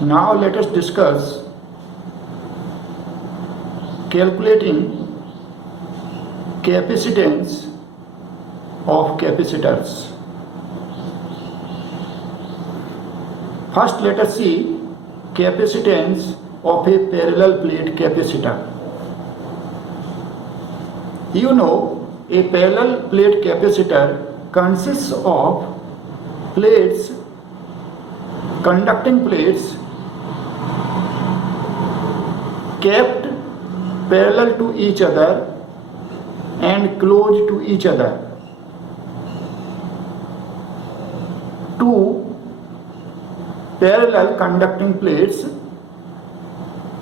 Now let us discuss calculating capacitance of capacitors. First, let us see capacitance of a parallel plate capacitor. You know, a parallel plate capacitor consists of plates, conducting plates kept parallel to each other and close to each other. Two parallel conducting plates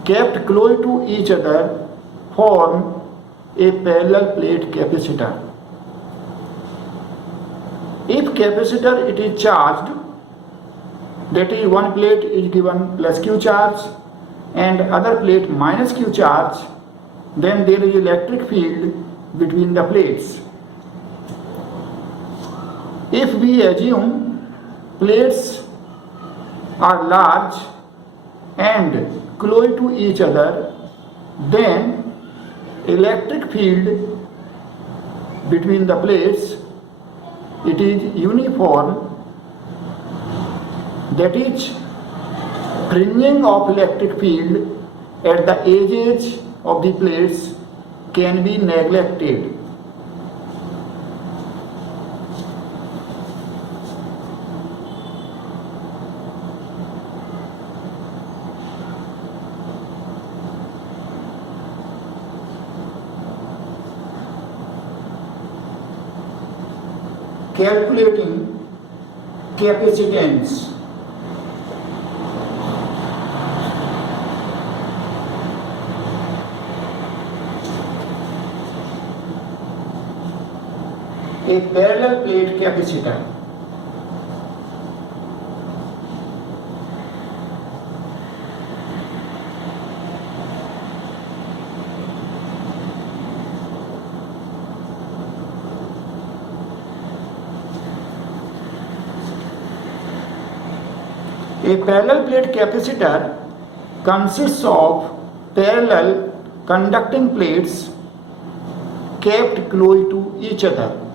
kept close to each other form a parallel plate capacitor. If capacitor it is charged, that is one plate is given plus Q charge and other plate minus Q charge, then there is electric field between the plates. If we assume plates are large and close to each other, then electric field between the plates it is uniform, that is fringing of electric field at the edges of the plates can be neglected. Calculating capacitance. A parallel plate capacitor. A parallel plate capacitor consists of parallel conducting plates kept close to each other.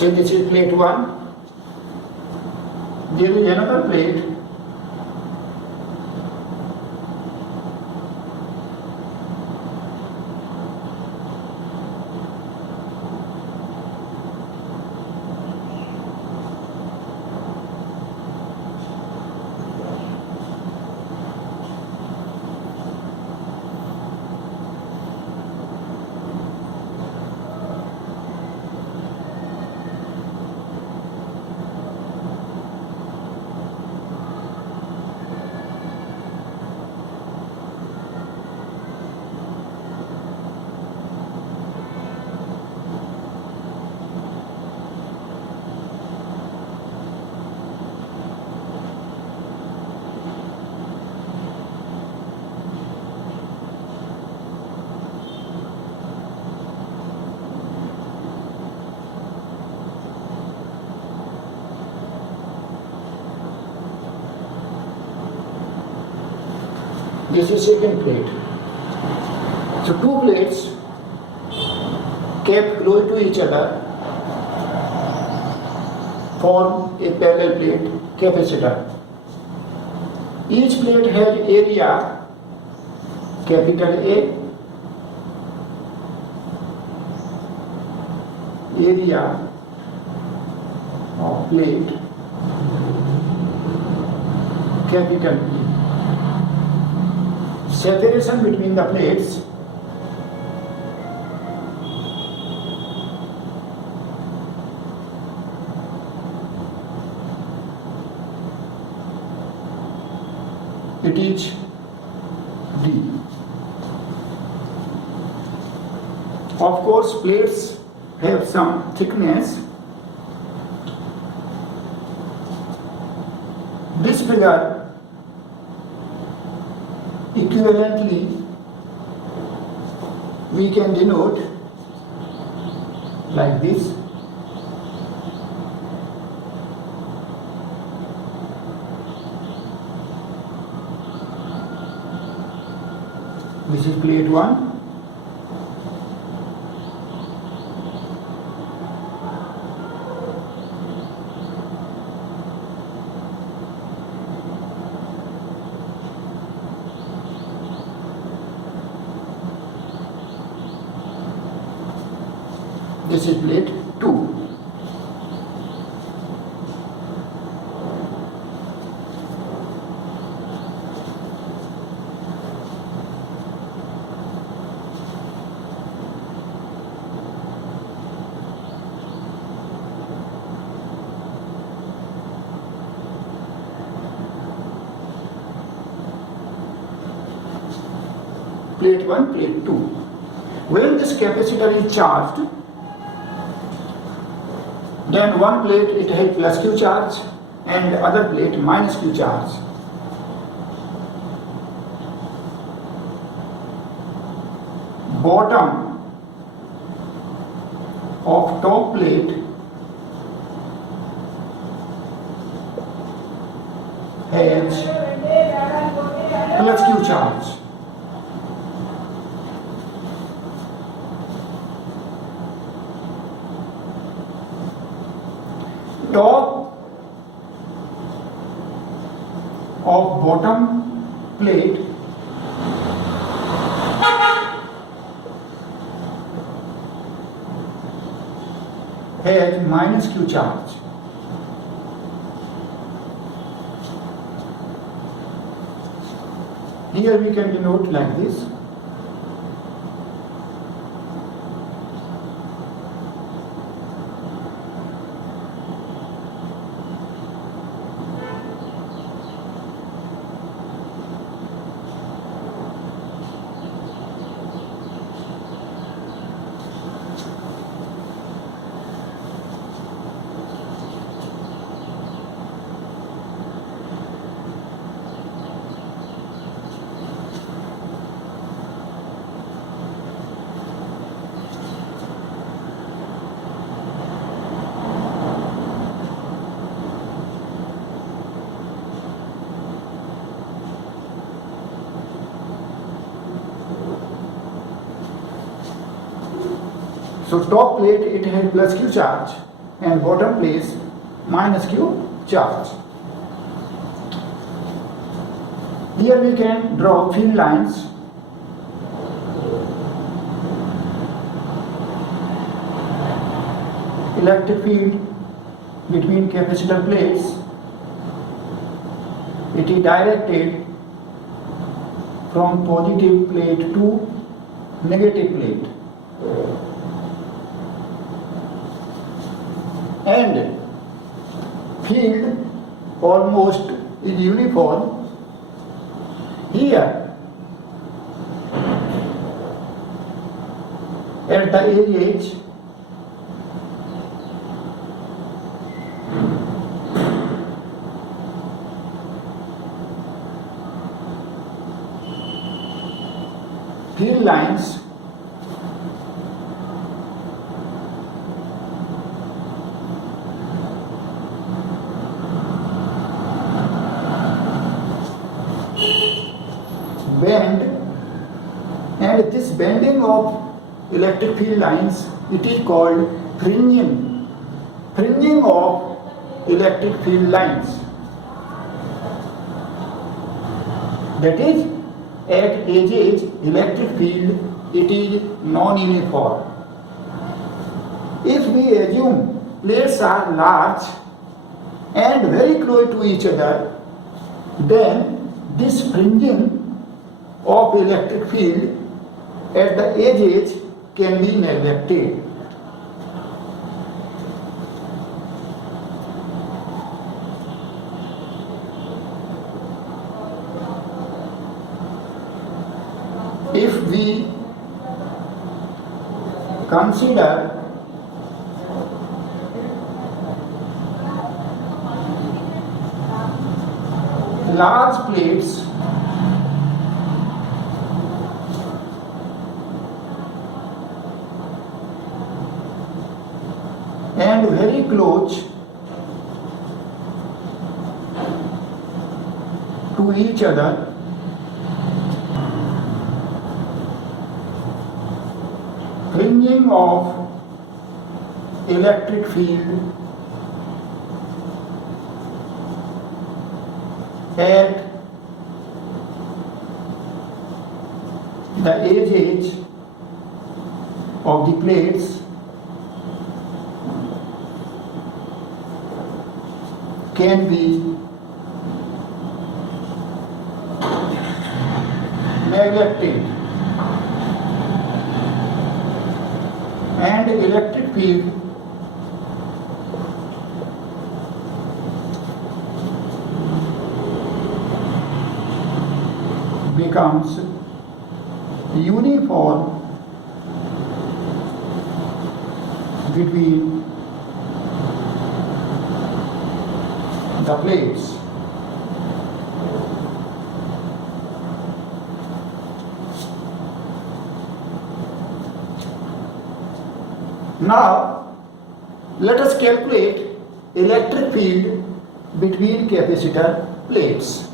So this is plate 1. There is another plate this is second plate. So two plates kept close to each other form a parallel plate capacitor. Each plate has area capital A, area of plate capital P. Separation between the plates it is D. Of course, plates have some thickness. This figure equivalently we can denote like this. This is plate 1. This is plate 2. Plate 1, plate 2. When this capacitor is charged, then one plate it has plus Q charge and other plate minus Q charge. Bottom of top plate has plus Q charge. Top of bottom plate has minus Q charge. Here we can denote like this. So top plate it has plus Q charge and bottom plate minus Q charge. Here we can draw field lines. Electric field between capacitor plates, it is directed from positive plate to negative plate. And field almost is uniform. Here at the edge field lines bend, and this bending of electric field lines, it is called fringing. Fringing of electric field lines. That is, at edges electric field it is non-uniform. If we assume plates are large and very close to each other, then this fringing of electric field at the edges can be neglected. If we consider large plates and very close to each other, fringing of electric field at the edges of the plates can be neglected, and electric field becomes uniform between the plates. Now, let us calculate electric field between capacitor plates.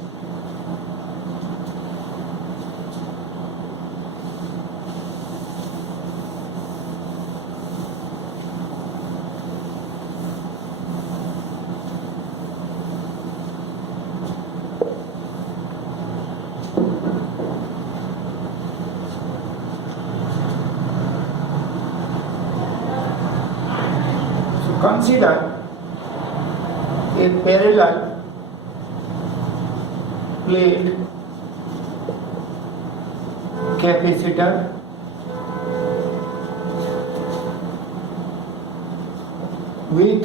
Consider a parallel plate capacitor with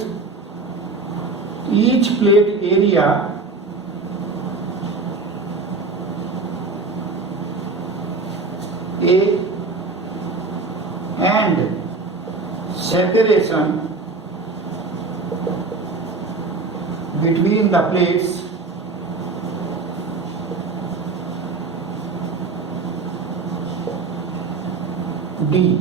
each plate area A and separation between the plates D.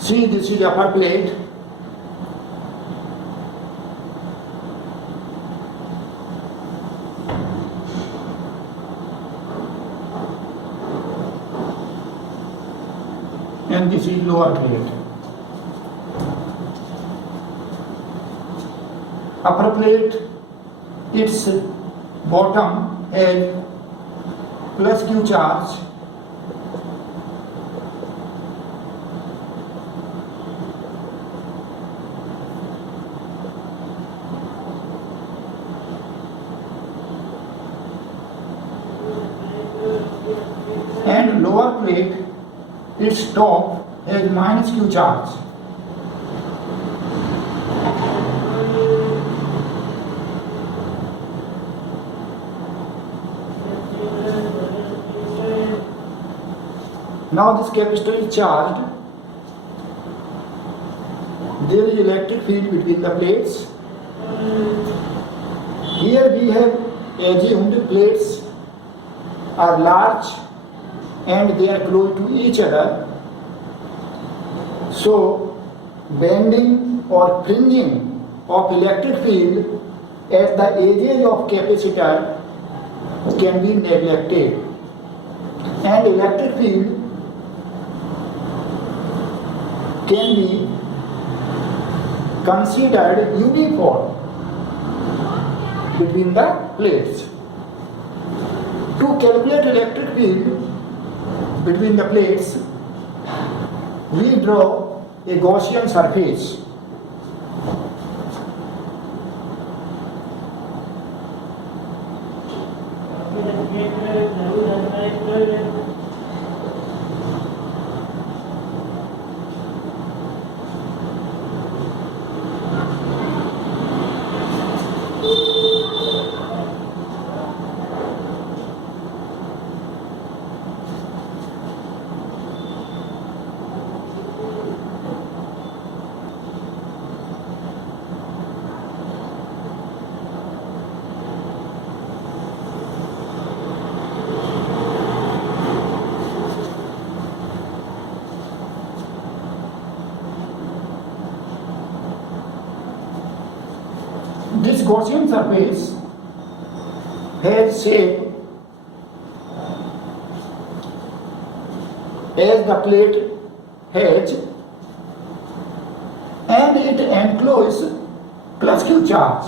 See, this is the upper plate. And this is lower plate. Upper plate, its bottom has plus Q charge, and lower plate, its top has minus Q charge. Now this capacitor is charged. There is electric field between the plates. Here we have assumed plates are large and they are close to each other. So bending or fringing of electric field at the edges of capacitor can be neglected, and electric field can be considered uniform between the plates. To calculate electric field between the plates, we draw a Gaussian surface. This Gaussian surface has shape as the plate hedge, and it encloses plus Q charge.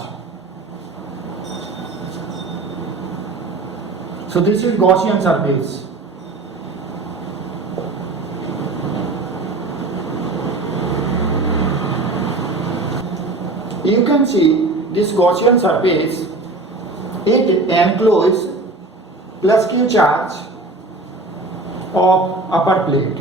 So this is Gaussian surface. You can see this Gaussian surface, it encloses plus Q charge of upper plate.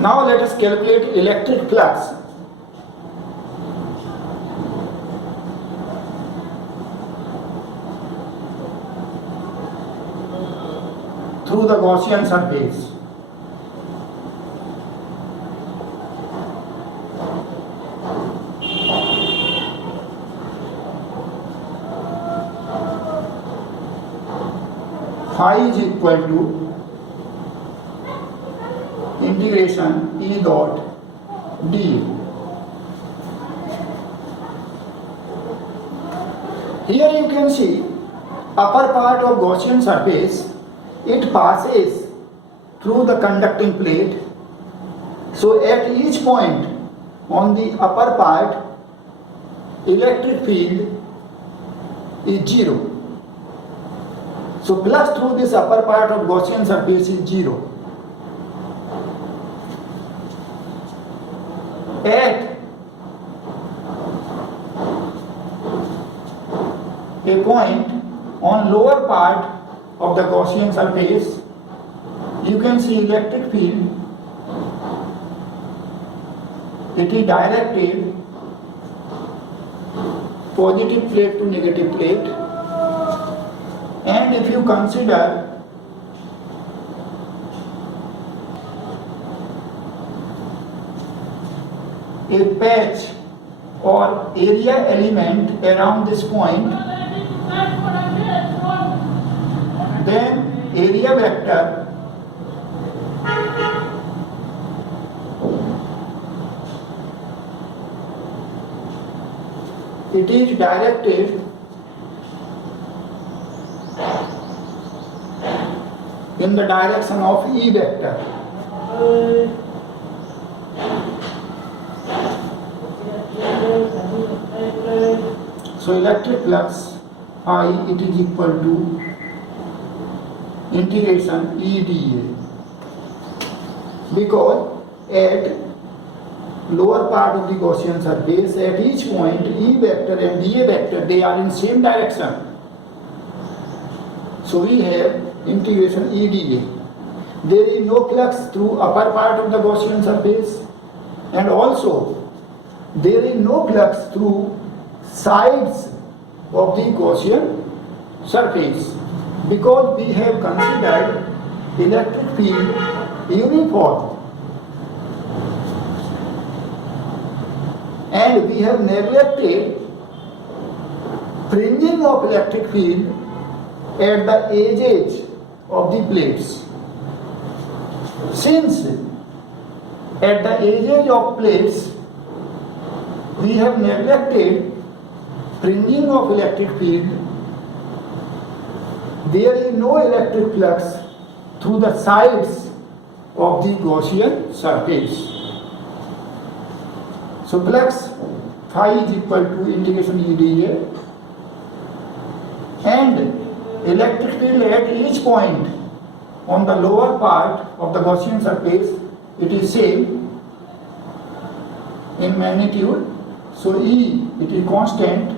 Now let us calculate electric flux. Through the Gaussian surface. Phi is equal to integration E dot d. Here you can see upper part of Gaussian surface, it passes through the conducting plate. So at each point on the upper part, electric field is 0. So flux through this upper part of Gaussian surface is 0. At a point on lower part of the Gaussian surface, you can see electric field. It is directed positive plate to negative plate. And if you consider a patch or area element around this point, then area vector it is directed in the direction of E vector. So electric flux I, it is equal to integration E dA, because at lower part of the Gaussian surface, at each point E vector and dA vector, they are in same direction. So we have integration E dA. There is no flux through upper part of the Gaussian surface, and also there is no flux through sides of the Gaussian surface, because we have considered electric field uniform, and we have neglected fringing of electric field at the edges of the plates. Since at the edges of plates we have neglected fringing of electric field, there is no electric flux through the sides of the Gaussian surface. So flux phi is equal to integration E dA, and electric field at each point on the lower part of the Gaussian surface, it is same in magnitude. So E, it is constant,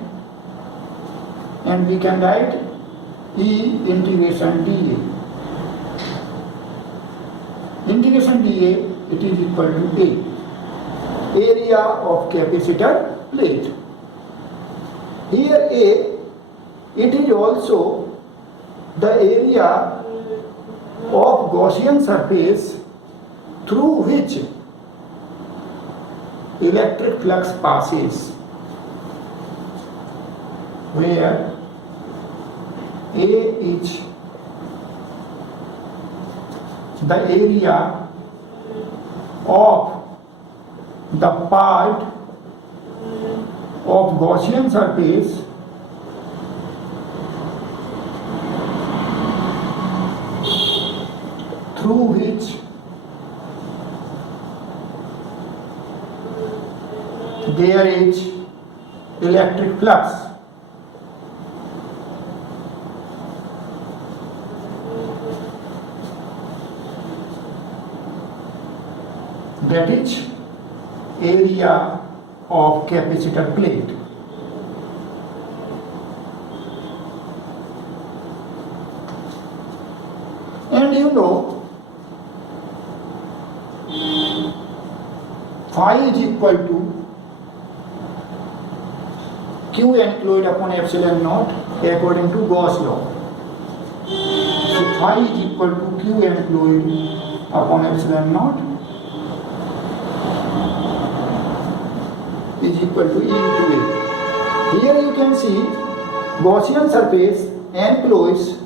and we can write E integration dA. Integration dA, it is equal to A, area of capacitor plate. Here A, it is also the area of Gaussian surface through which electric flux passes, where A is the area of the part of Gaussian surface through which there is electric flux. That is area of capacitor plate. And you know, phi is equal to Q enclosed upon epsilon naught according to Gauss law. So phi is equal to Q enclosed upon epsilon naught is equal to E into A. Here you can see Gaussian surface enclosed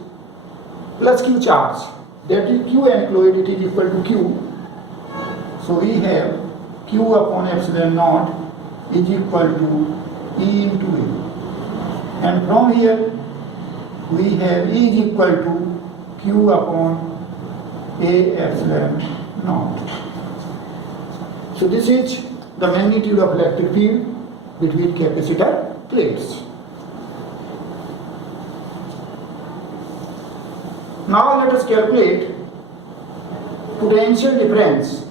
plus Q charge, that is Q enclosed, it is equal to Q. So we have Q upon epsilon naught is equal to E into A. And from here we have E is equal to Q upon A epsilon naught. So this is the magnitude of electric field between capacitor plates. Now let us calculate potential difference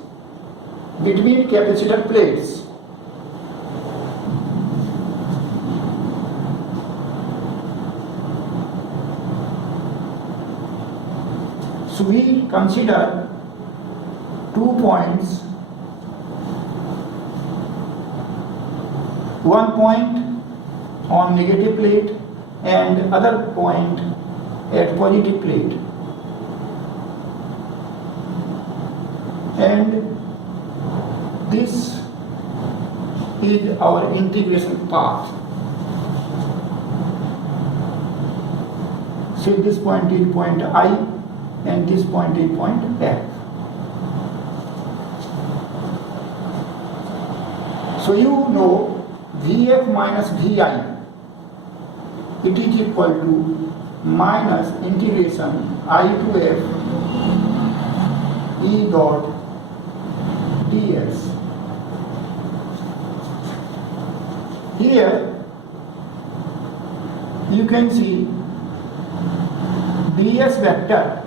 between capacitor plates. So we consider 2 points, one point on negative plate and other point at positive plate, and this is our integration path. So this point is point I and this point is point F. So you know Vf minus Vi, it is equal to minus integration I to F E dot ds. Here you can see ds vector.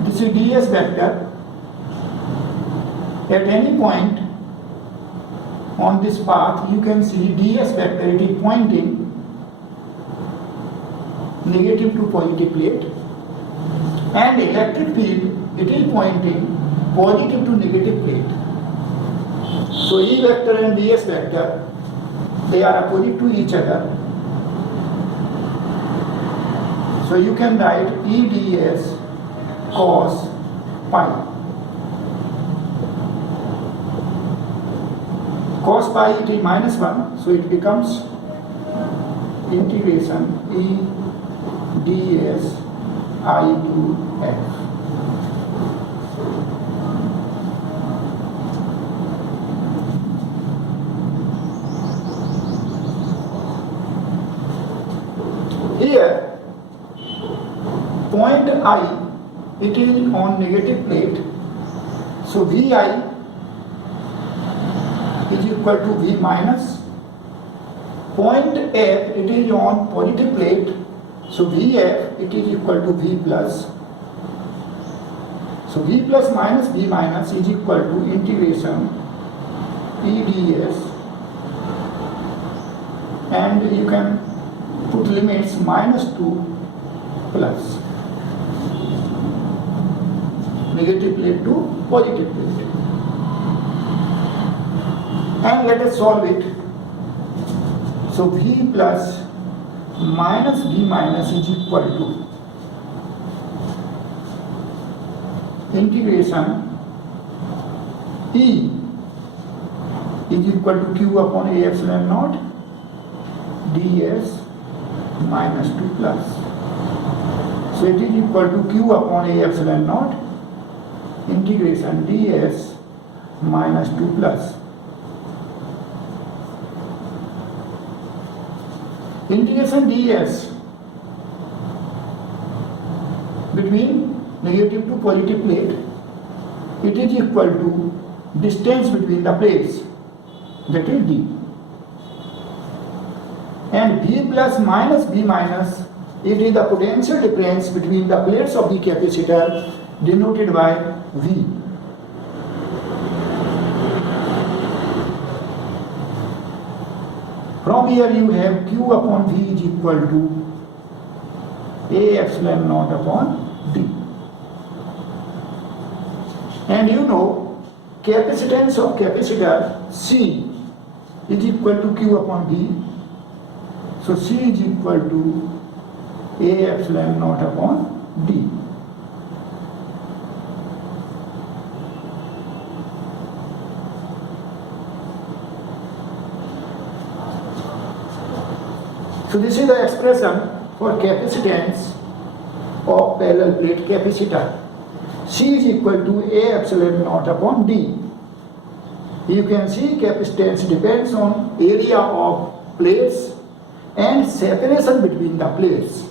This is ds vector. At any point on this path you can see ds vector, it is pointing negative to positive plate, and electric field, it is pointing positive to negative plate. So E vector and ds vector, they are opposite to each other. So you can write E ds cos pi. Cos pi, it is minus 1, so it becomes integration E ds I to F. Here, point I, it is on negative plate. So Vi is equal to V minus. Point F, it is on positive plate. So Vf, it is equal to V plus. So V plus minus V minus is equal to integration E ds, and you can put limits minus 2 plus negative plate to positive plate. And let us solve it. So V plus minus V minus is equal to integration E is equal to Q upon A epsilon naught ds minus 2 plus. So it is equal to Q upon A epsilon naught integration ds minus 2 plus. Integration ds between negative to positive plate, it is equal to distance between the plates, that is d. And V plus minus V minus, it is the potential difference between the plates of the capacitor denoted by V. From here you have Q upon V is equal to A epsilon naught upon D. And you know, capacitance of capacitor C is equal to Q upon V. So C is equal to A epsilon naught upon D. So this is the expression for capacitance of parallel plate capacitor. C is equal to A epsilon naught upon D. You can see capacitance depends on area of plates and separation between the plates.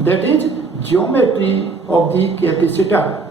That is geometry of the capacitor.